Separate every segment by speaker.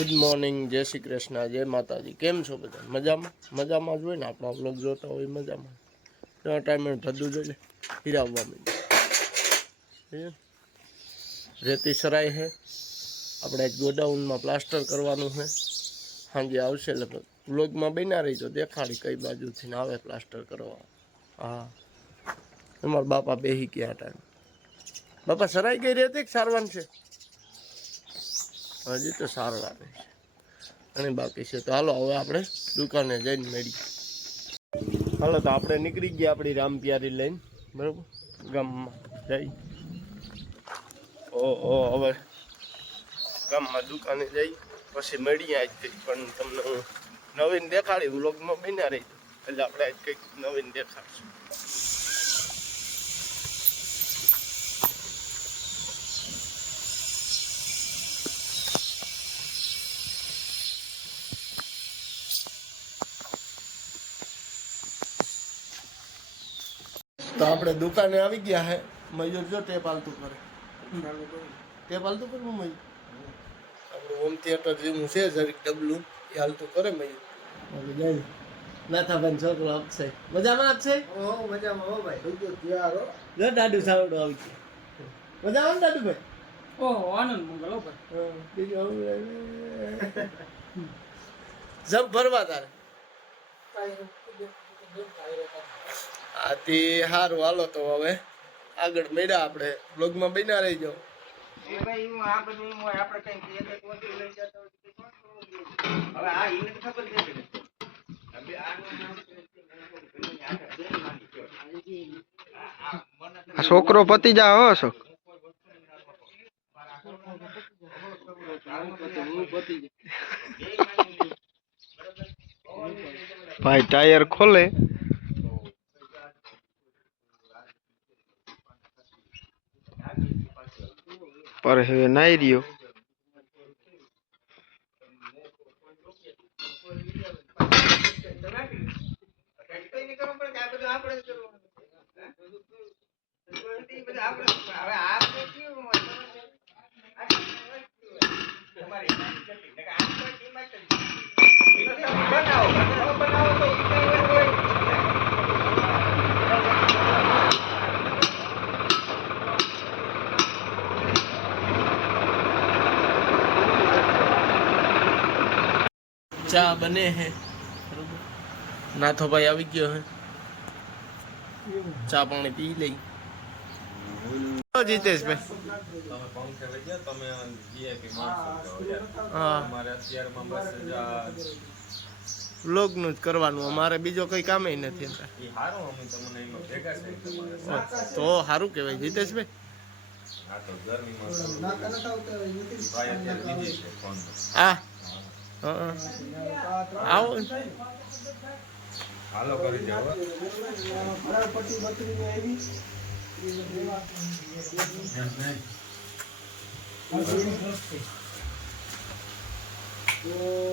Speaker 1: Good morning જય શ્રી કૃષ્ણ, જય માતાજી. કેમ છો બધા? મજામાં? મજામાં જ હોય ને? આપણા બ્લોગ જોતા હોય મજામાં. તો ટાઈમે ભદ્દું જોઈને હિરાવવા માંડ્યું. રેતી સરાય છે આપણે ગોડાઉનમાં પ્લાસ્ટર કરવાનું છે સાંજે આવશે લગભગ. બ્લોગમાં બન્યા રહી તો દેખાડી કઈ બાજુથી ને આવે પ્લાસ્ટર કરવા. હા. તમારા બાપા બેહી ગયા ટાઈમ બાપા સરાઈ ગઈ રેતી સારવાન છે? હજી તો સારું લાગે છે. અને બાકી છે. તો હાલો, હવે આપણે દુકાને જઈને મેળી હાલો, તો આપણે નીકળી ગયા આપણી રામપિયારી લઈને, બરાબર? ગામમાં જઈ. ઓ હવે ગામમાં દુકાને જઈ, પછી મળીએ આજ કંઈક. પણ તમને હું નવીન દેખાડી વ્લોગમાં બન્યા રહી એટલે આપણે આજ કંઈક નવીન દેખાડશું. તો આપણે દુકાને આવી ગયા હે. મયુર જો તે પાલતું કરે. તે પાલતું કરે મયુર? આપણે હોમ થિયેટર જેવું છે જરીક ડબલું એ હાલતું કરે મયુર. જાય નાથાભાઈ છોકરો અક્ષય મજામાં અક્ષય
Speaker 2: ઓ મજામાં હો ભાઈ. બધું તૈયાર હો.
Speaker 1: જો દાદુ સાવડો આવી ગયો. મજામાં દાદુભાઈ?
Speaker 2: ઓહો આનંદ મંગળ હો ભાઈ.
Speaker 1: બીજું હવે જમ ભરવા તારે? આથી સારું હાલો તો હવે આગળ મળ્યા આપણે. બ્લોગમાં બન્યા રહી જાઓ
Speaker 2: છોકરો પતી જા હો બધું હું આપણે કઈ એક એક વસ્તુ લઈ જતા હોય તો કોણ કરવું? હવે આ એને તો ખબર છે કે હવે આનું નામ છે કે પેલું આપણે બેન માની કહેવાય. આ- આ મને તો
Speaker 3: છોકરો પતી જા હો અશોક
Speaker 2: આનું પછી હું પતી જાય. બેન માની લે. બરાબર?
Speaker 3: ભાઈ ટાયર ખોલે. પર હવે નાઈ રહ્યો.
Speaker 2: આપણે જ કરવાનું. એ બધું આપણે હવે આ તો કેવું હોય ખબર છે? આ કેવું હોય? તમારી નાની જતી. નકર આ તો ટીમ જ છે. એ તો તમે બનાવો બનાવો બનાવો તો ઈ કઈ હોય હોય.
Speaker 1: ચા બને હે. નાથોભાઈ આવી ગયો હે. ચા પાણી પી લઈ. જીતેશભાઈ. હા
Speaker 4: અમારે અત્યારમાં બસ આ-
Speaker 1: વ્લોગનું જ કરવાનું. અમારે બીજો કઈ કામે નથી અત્યારે. તો સારું કહેવાય. જીતેશભાઈ હા આવો.
Speaker 4: હાલો કરી જાઓ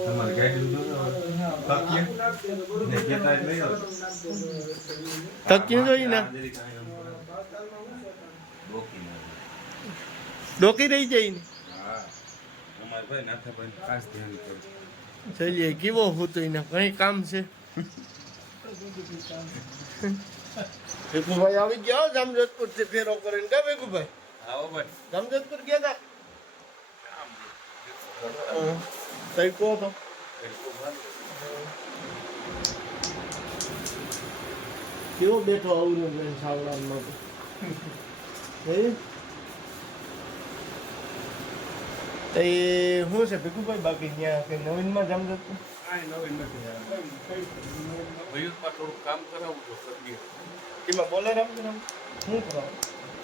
Speaker 4: તમારે ગાડી
Speaker 1: તકીને જોઈ ને
Speaker 4: ડોકી ના. દે.
Speaker 1: ડોકી રહી જાય ને.
Speaker 4: હા અમારે ભાઈ નાથાભાઈ ખાસ
Speaker 1: ચલીએ કેવો હોતો એને કઈ કામ છે. ભેગુભાઈ આવી ગયા હો જામજોધપુરથી ફેરો કરીને ગયા ભેગુભાઈ?
Speaker 4: આવો ભાઈ.
Speaker 1: જામજોધપુર ગયા તા? હં. તઈ કહો તો. કેવો બેઠો અવરો બેન સાવડાનમાં તો હે તો એ શું છે ભીખુભાઈ બાકી ત્યાં કઈ નવીનમાં જામજોધપુર
Speaker 4: મયુરમાં થોડું કામ કરાવવું તો કરીએ
Speaker 1: એમાં બોલે રામ રામ શું કરાવ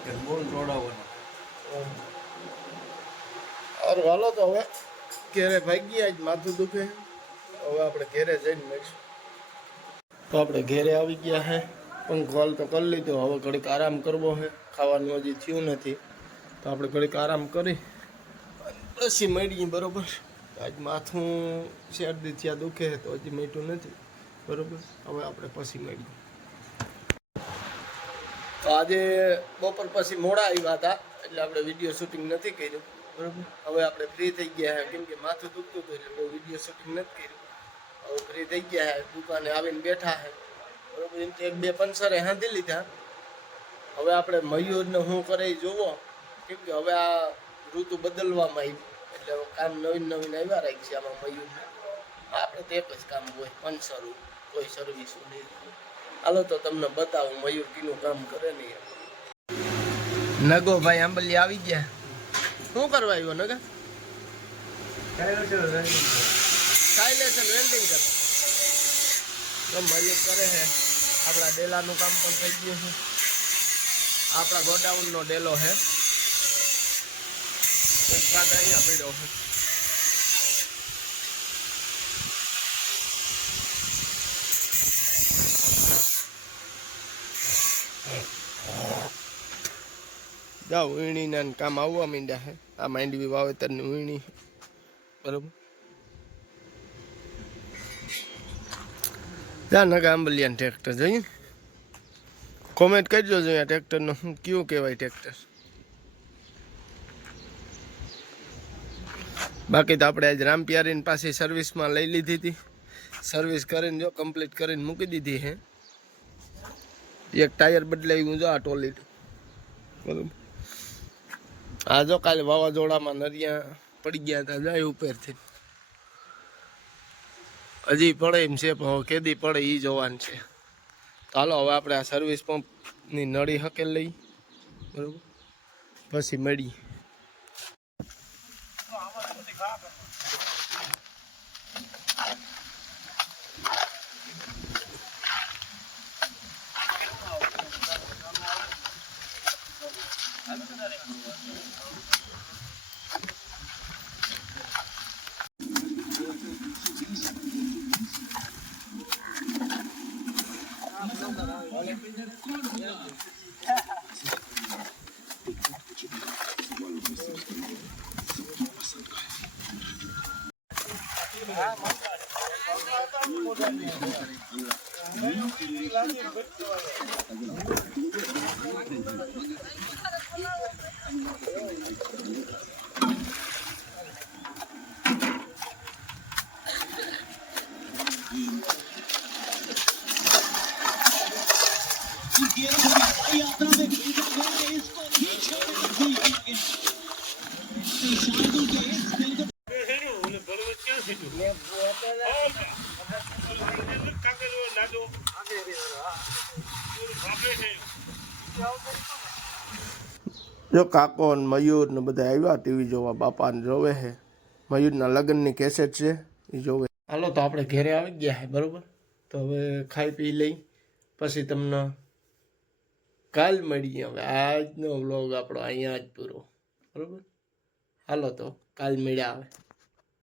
Speaker 4: કે બોલ દોડાવવાનો
Speaker 1: સારું હાલો તો હવે ઘેરે ભાગી આજ માથું દુખે હવે આપણે ઘેરે જઈને મળીશું તો આપણે ઘેરે આવી ગયા હે પંખો હાલ તો કરી લીધો. હવે ઘડીક આરામ કરવો છે. ખાવાનું હજી થયું નથી. તો આપણે ઘડીક આરામ કરી પછી મળીએ બરોબર. આજ માથું શેરદી થયા દુખે તો હજી મીઠું નથી. બરોબર? હવે આપણે પછી મળીએ તો આજે બપોર પછી મોડા આવ્યા હતા. એટલે આપણે વીડિયો શૂટિંગ નથી કર્યું. બરાબર? હવે આપણે ફ્રી થઈ ગયા કેમ કે માથું દુખતું હતું એટલે બહુ વીડિયો શૂટિંગ નથી કર્યું. હવે ફ્રી થઈ ગયા દુકાને આવીને બેઠા છે. બરોબર એમ એક બે પંચરે હાંધી લીધા. હવે આપણે મયુરને શું કરે એ જોવો. કેમ કે હવે આ ઋતુ બદલવામાં આવી. એટલે કામ નવીન નવીન આવ્યા રાખી છે આમાં મયુરને. આપણે તો એક જ કામ હોય પંચરું કોઈ સર્વિસ નહીં. હાલો તો તમને બતાવું મયુર કીનું કામ કરે નહીં. નગો ભાઈ આંબલી આવી ગયા. શું કરવા આવ્યો નગા? સાયલેશન વેલ્ડિંગ કરો તો મયુર કરે છે આપણા ડેલાનું કામ પણ થઈ ગયું છે. આપણા ગોડાઉનનો ડેલો છે. એકાદ અહીંયા પડ્યો છે. જાઓ, વીણીના ને કામ આવવા માંડ્યા છે. આ માંડવી વાવેતરની વીણી બરોબર? જા, નગા આંબલિયાન ટ્રેક્ટર જોઈએ કોમેન્ટ કરજો જોઈએ ટ્રેક્ટરનો શું, કયું કહેવાય ટ્રેક્ટર બાકી તો આપણે આજ રામપિયારીની પાસે સર્વિસમાં લઈ લીધી હતી. સર્વિસ કરીને જો કમ્પ્લીટ કરીને મૂકી દીધી હે. એક ટાયર બદલાવ્યું જો આ ટોલી બરોબર. આ જો કાલે વાવાઝોડામાં નરિયા પડી ગયા હતા, જાય ઉપરથી. હજી પડે એમ છે, પણ કેદી પડે એ જોવાનું છે. ચાલો હવે આપણે આ સર્વિસ પંપની નળી હકેલ લઈ. બરોબર? પછી મળી. यात्रा में इसको नहीं छोड़ना चाहिए જો કાકો ને મયુર ને બધા આવ્યા, ટીવી જોવા બાપા ને જોવે છે. મયુરના લગ્નની કેસેટ છે, એ જોવે હાલો, તો આપણે ઘરે આવી ગયા છે, બરોબર? તો હવે ખાઈ પી લઈ, પછી તમને કાલ મળીએ હવે. આજનો વ્લોગ આપણો અહીંયા જ પૂરો, બરોબર? હાલો, તો કાલ મળ્યા આવે